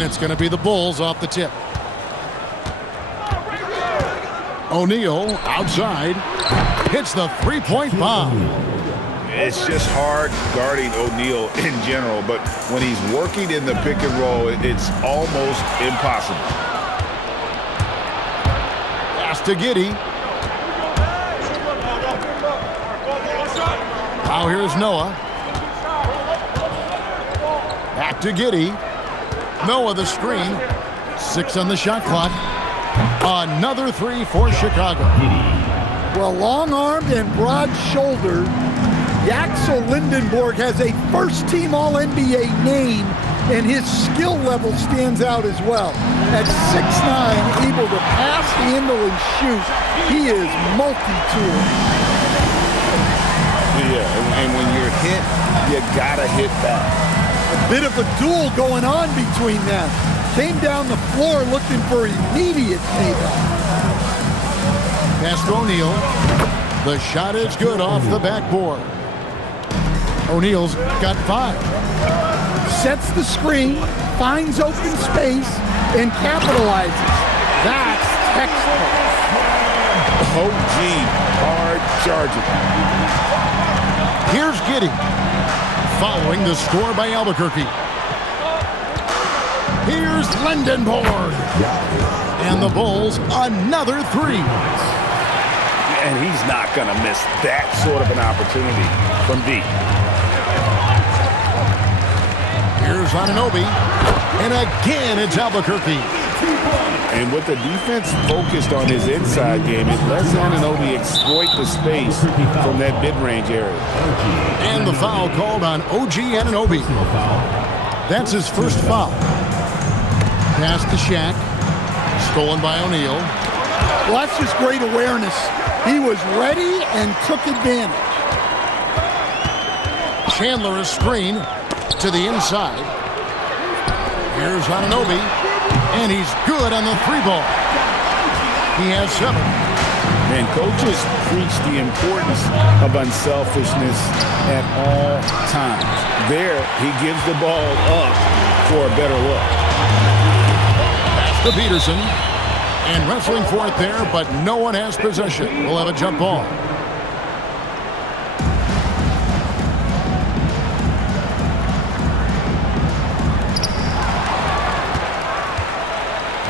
And it's going to be the Bulls off the tip. O'Neal outside. Hits the three-point bomb. It's just hard guarding O'Neal in general, but when he's working in the pick and roll, it's almost impossible. Pass to Giddey. Now here's Noah. Back to Giddey. Noah the screen. 6 on the shot clock. Another 3 for Chicago. Well, long-armed and broad-shouldered, Yaxel Lindenborg has a first-team All-NBA name, and his skill level stands out as well. At 6'9", able to pass, handle, and shoot, he is multi-tool. Yeah, and when you're hit, you gotta hit back. A bit of a duel going on between them. Came down the floor looking for immediate payback. Pass to O'Neal. The shot is good off the backboard. O'Neal's got 5. Sets the screen, finds open space, and capitalizes. That's textbook. OG, hard charging. Here's Giddey. Following the score by Albuquerque. Here's Lindenborg. And the Bulls, another 3. And he's not going to miss that sort of an opportunity from deep. Here's Anunoby. And again, it's Albuquerque. And with the defense focused on his inside game, it lets Anunoby exploit the space from that mid-range area. And the foul called on OG Anunoby. That's his first foul. Pass to Shaq. Stolen by O'Neal. Well, that's just great awareness. He was ready and took advantage. Chandler a screen to the inside. Here's Anunoby. And he's good on the 3-ball. He has 7. And coaches preach the importance of unselfishness at all times. There, he gives the ball up for a better look. Pass to Peterson. And wrestling for it there, but no one has possession. We'll have a jump ball.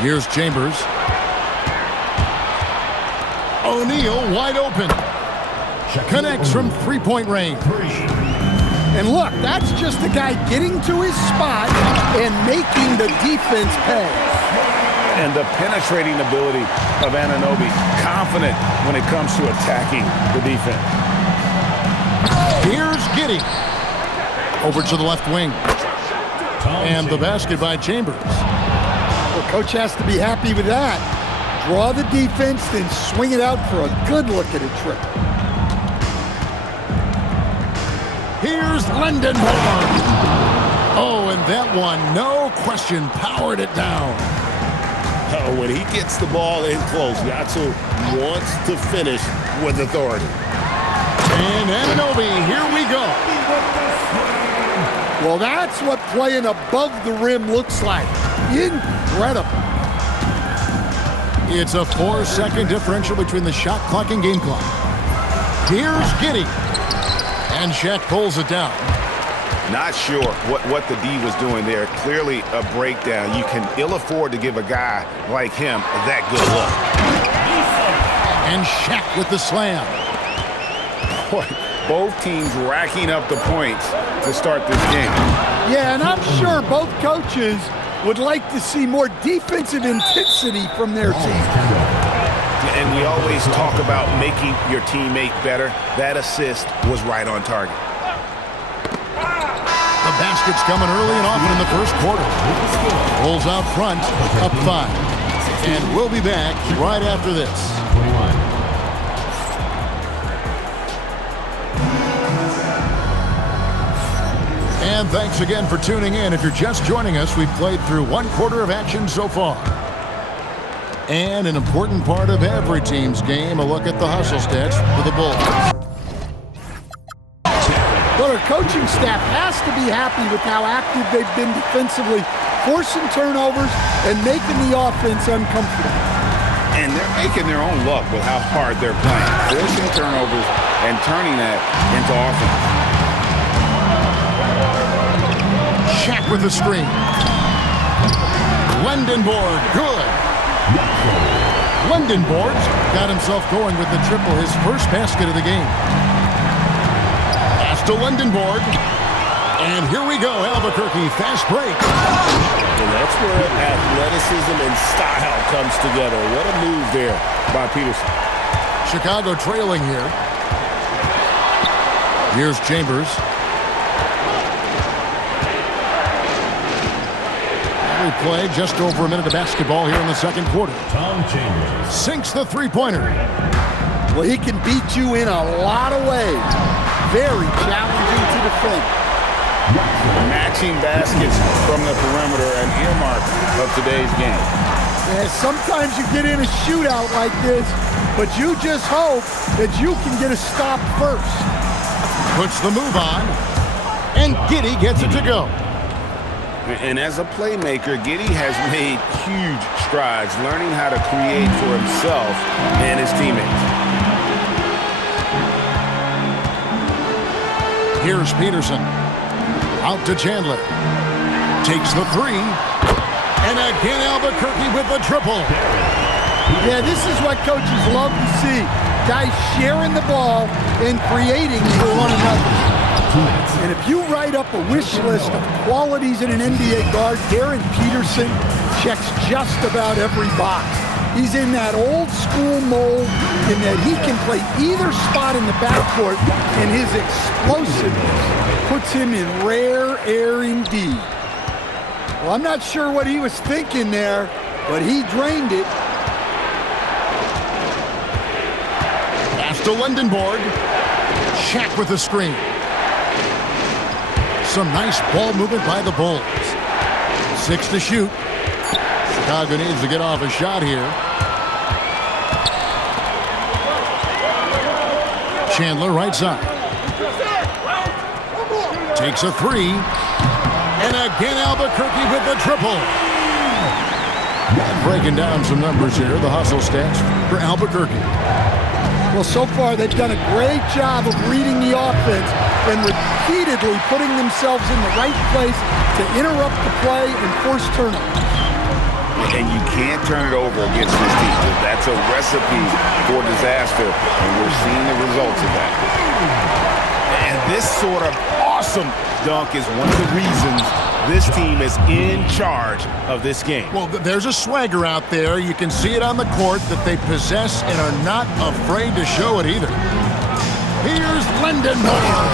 Here's Chambers. O'Neal wide open. Connects from 3-point range. And look, that's just a guy getting to his spot and making the defense pay. And the penetrating ability of Anunoby, confident when it comes to attacking the defense. Here's Giddey. Over to the left wing. And the basket by Chambers. Well, coach has to be happy with that. Draw the defense, then swing it out for a good look at a triple. Here's Lindenborg. Oh, and that one, no question, powered it down. When he gets the ball in close, Yaxel wants to finish with authority. And Anunoby, here we go. Well, that's what playing above the rim looks like. Incredible. It's a 4-second differential between the shot clock and game clock. Here's Giddey. And Shaq pulls it down. Not sure what the D was doing there. Clearly a breakdown. You can ill afford to give a guy like him that good look. And Shaq with the slam. Boy, both teams racking up the points to start this game. Yeah, and I'm sure both coaches would like to see more defensive intensity from their team. And we always talk about making your teammate better. That assist was right on target. The basket's coming early and often in the first quarter. Bulls out front, up 5. And we'll be back right after this. And thanks again for tuning in. If you're just joining us, we've played through 1 quarter of action so far. And an important part of every team's game, a look at the hustle stats for the Bulls. But our coaching staff has to be happy with how active they've been defensively forcing turnovers and making the offense uncomfortable. And they're making their own luck with how hard they're playing, forcing turnovers and turning that into offense. Shaq with the screen. Lendenborg, good. Lendenborg's got himself going with the triple, his first basket of the game. Pass to Lendenborg. And here we go, Albuquerque, fast break. And that's where athleticism and style comes together. What a move there by Peterson. Chicago trailing here. Here's Chambers. We play just over a minute of basketball here in the second quarter. Tom Chambers sinks the three-pointer. Well, he can beat you in a lot of ways. Very challenging to defend. Matching baskets from the perimeter, an earmark of today's game. And sometimes you get in a shootout like this, but you just hope that you can get a stop first. Puts the move on, and Giddey gets it to go. And as a playmaker, Giddey has made huge strides learning how to create for himself and his teammates. Here's Peterson. Out to Chandler. Takes the three. And again, Albuquerque with the triple. Yeah, this is what coaches love to see. Guys sharing the ball and creating for one another. And if you write up a wish list of qualities in an NBA guard, Darren Peterson checks just about every box. He's in that old school mold in that he can play either spot in the backcourt, and his explosiveness puts him in rare air indeed. Well, I'm not sure what he was thinking there, but he drained it. Pass to Lendenborg. Shaq with the screen. Some nice ball movement by the Bulls. 6 to shoot. Chicago needs to get off a shot here. Chandler right side. Takes a three. And again Albuquerque with the triple. And breaking down some numbers here, the hustle stats for Albuquerque. Well, so far they've done a great job of reading the offense and repeatedly putting themselves in the right place to interrupt the play and force turnovers. And you can't turn it over against this team. That's a recipe for disaster, and we're seeing the results of that. And this sort of awesome dunk is one of the reasons this team is in charge of this game. Well, there's a swagger out there. You can see it on the court that they possess and are not afraid to show it either. Here's Lendenborg.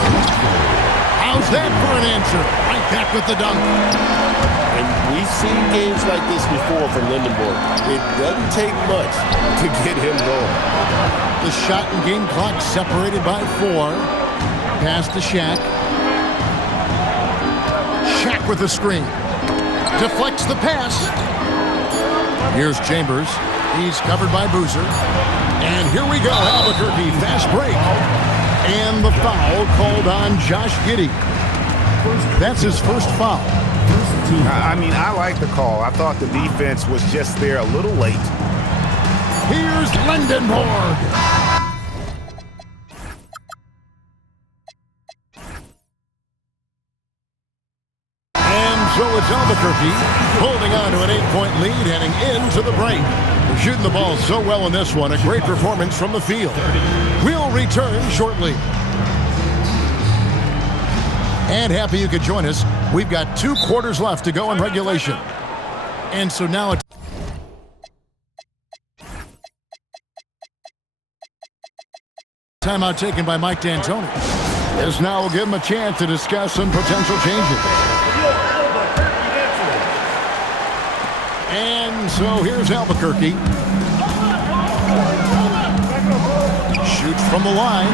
How's that for an answer? Right back with the dunk. And we've seen games like this before from Lendenborg. It doesn't take much to get him going. The shot and game clock separated by 4. Pass to Shaq. Shaq with the screen. Deflects the pass. Here's Chambers. He's covered by Boozer. And here we go, Albuquerque, fast break. And the foul called on Josh Giddey. That's his first foul. I mean, I like the call. I thought the defense was just there a little late. Here's Lendenborg. So it's Albuquerque holding on to an 8-point lead heading into the break. They're shooting the ball so well in this one. A great performance from the field. We'll return shortly. And happy you could join us. We've got 2 quarters left to go in regulation. And so now it's timeout taken by Mike D'Antoni. This now will give him a chance to discuss some potential changes. And so here's Albuquerque. Shoots from the line.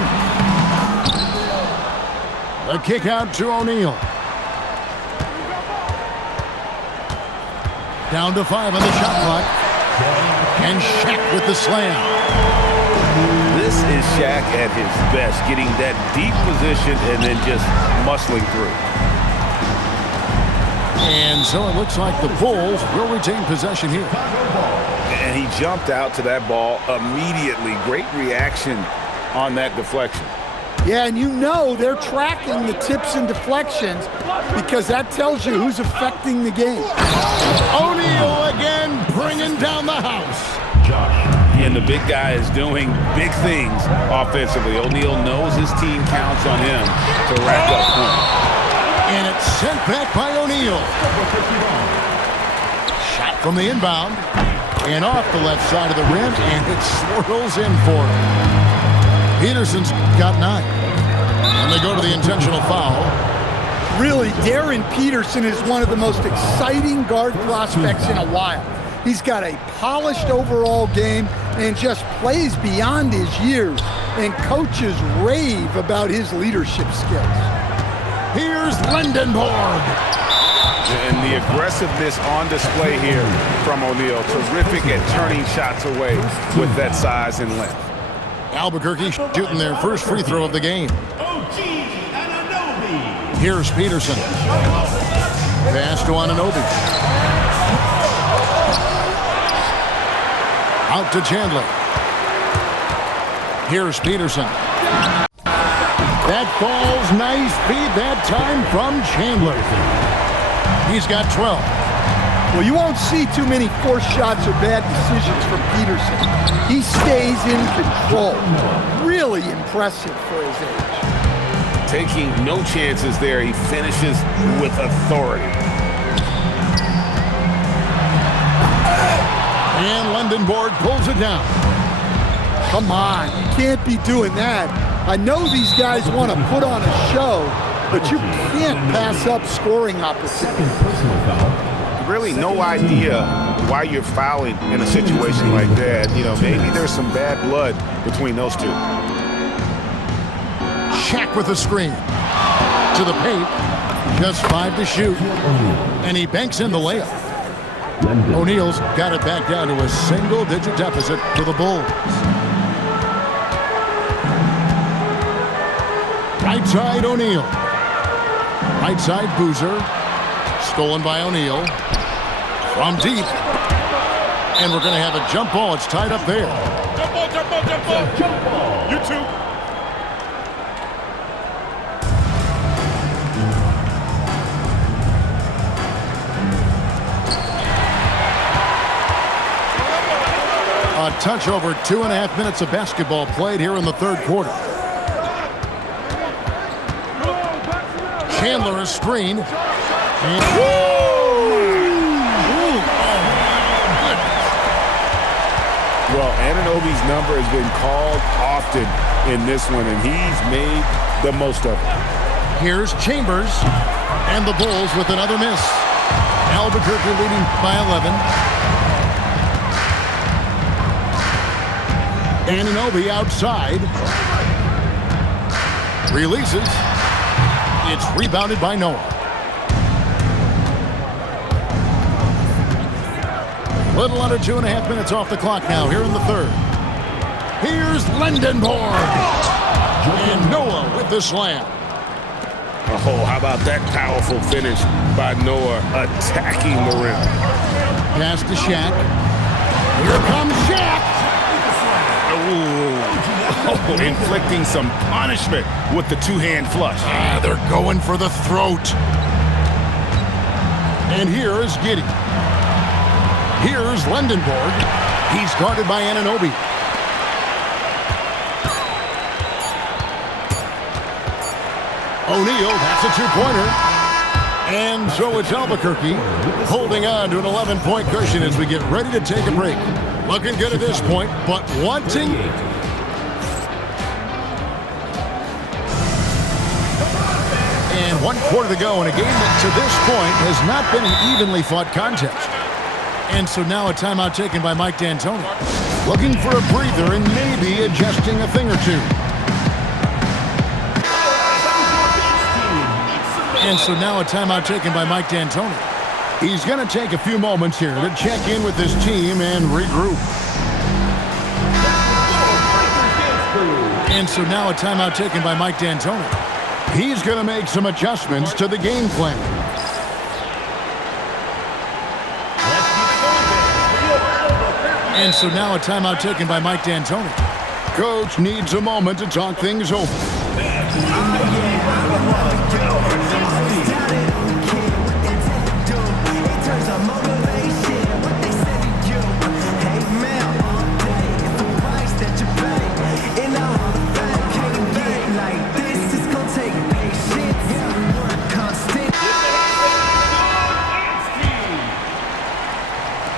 A kick out to O'Neal. Down to 5 on the shot clock. And Shaq with the slam. This is Shaq at his best, getting that deep position and then just muscling through. And so it looks like the Bulls will retain possession here. And he jumped out to that ball immediately. Great reaction on that deflection. Yeah, and you know they're tracking the tips and deflections because that tells you who's affecting the game. O'Neal again bringing down the house. And the big guy is doing big things offensively. O'Neal knows his team counts on him to rack up points. And it's sent back by O'Neal. Shot from the inbound. And off the left side of the rim, and it swirls in for him. Peterson's got 9. And they go to the intentional foul. Really, Darren Peterson is one of the most exciting guard prospects in a while. He's got a polished overall game and just plays beyond his years. And coaches rave about his leadership skills. Here's Lindenborg. And the aggressiveness on display here from O'Neal. Terrific at turning shots away with that size and length. Albuquerque shooting their first free throw of the game. Here's Peterson. Pass to Anunoby. Out to Chandler. Here's Peterson. That falls nice feed that time from Chandler. He's got 12. Well, you won't see too many forced shots or bad decisions from Peterson. He stays in control. Really impressive for his age. Taking no chances there. He finishes with authority. And Lindenborg pulls it down. Come on, you can't be doing that. I know these guys want to put on a show, but you can't pass up scoring opportunities. Really no idea why you're fouling in a situation like that. You know, maybe there's some bad blood between those two. Shaq with a screen. To the paint. Just 5 to shoot. And he banks in the layup. O'Neal's got it back down to a single-digit deficit for the Bulls. Right side, O'Neal. Right side, Boozer. Stolen by O'Neal. From deep. And we're going to have a jump ball. It's tied up there. Jump ball, jump ball, jump ball. Jump ball. You too. A touch over 2.5 minutes of basketball played here in the third quarter. Chandler is screened. And well, Anunoby's number has been called often in this one, and he's made the most of it. Here's Chambers, and the Bulls with another miss. Albuquerque leading by 11. Anunoby outside. Releases. It's rebounded by Noah. Little under 2.5 minutes off the clock now here in the third. Here's Lindenborg. And Noah with the slam. Oh, how about that powerful finish by Noah attacking the rim. Pass to Shaq. Here comes Shaq. Oh, inflicting some punishment with the two-hand flush. They're going for the throat. And here is Giddey. Here's Lindenborg. He's guarded by Anunoby. O'Neal, that's a two-pointer. And so it's Albuquerque holding on to an 11-point cushion as we get ready to take a break. Looking good at this point, but wanting... And 1 quarter to go in a game that to this point has not been an evenly fought contest. And so now a timeout taken by Mike D'Antoni. Looking for a breather and maybe adjusting a thing or two. And so now a timeout taken by Mike D'Antoni. He's going to take a few moments here to check in with his team and regroup. And so now a timeout taken by Mike D'Antoni. He's going to make some adjustments to the game plan. And so now a timeout taken by Mike D'Antoni. Coach needs a moment to talk things over.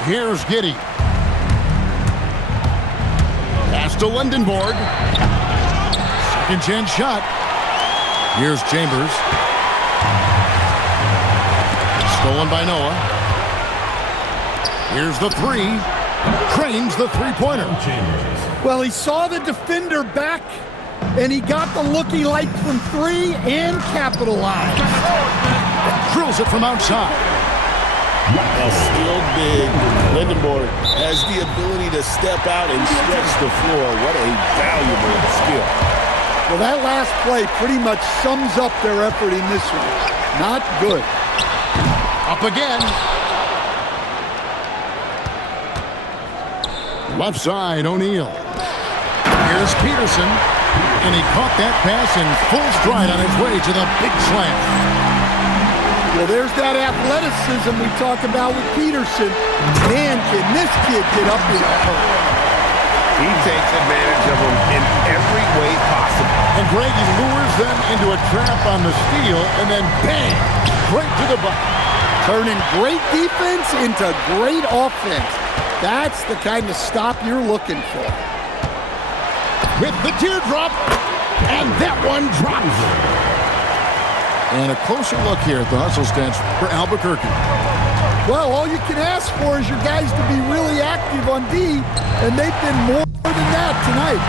Here's Giddey. Pass to Lindenborg. Second chance shot. Here's Chambers. Stolen by Noah. Here's the three. Cranes the three-pointer. Well, he saw the defender back, and he got the look he liked from three and capitalized. Drills it from outside. A skilled big. Lindenborg has the ability to step out and stretch the floor. What a valuable skill. Well, that last play pretty much sums up their effort in this one. Not good. Up again. Left side, O'Neal. Here's Peterson. And he caught that pass in full stride on his way to the big slam. Well, there's that athleticism we talk about with Peterson. Man, can this kid get up in a hurry. He takes advantage of them in every way possible. And Greg, he lures them into a trap on the steal, and then bang, right to the bucket. Turning great defense into great offense. That's the kind of stop you're looking for. With the teardrop, and that one drops. And a closer look here at the hustle stats for Albuquerque. Well, all you can ask for is your guys to be really active on D, and they've been more than that tonight.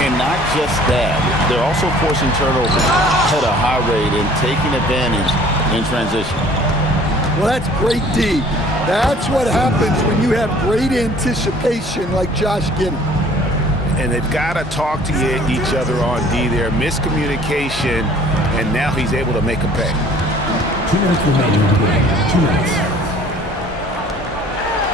And not just that, they're also forcing turnovers at a high rate and taking advantage in transition. Well, that's great D. That's what happens when you have great anticipation like Josh Giddey. And they've got to talk to each other on D there. Miscommunication, and now he's able to make a pay. 2 minutes remaining in the game. 2 minutes.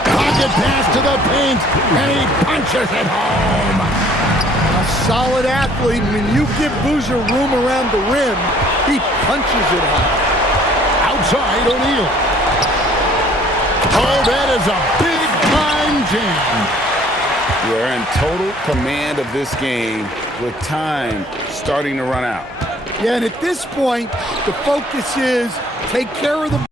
Pocket pass to the paint, and he punches it home. A solid athlete. When you give Boozer room around the rim, he punches it home. Outside, O'Neal. Oh, that is a big-time jam. They're in total command of this game with time starting to run out. Yeah, and at this point, the focus is take care of the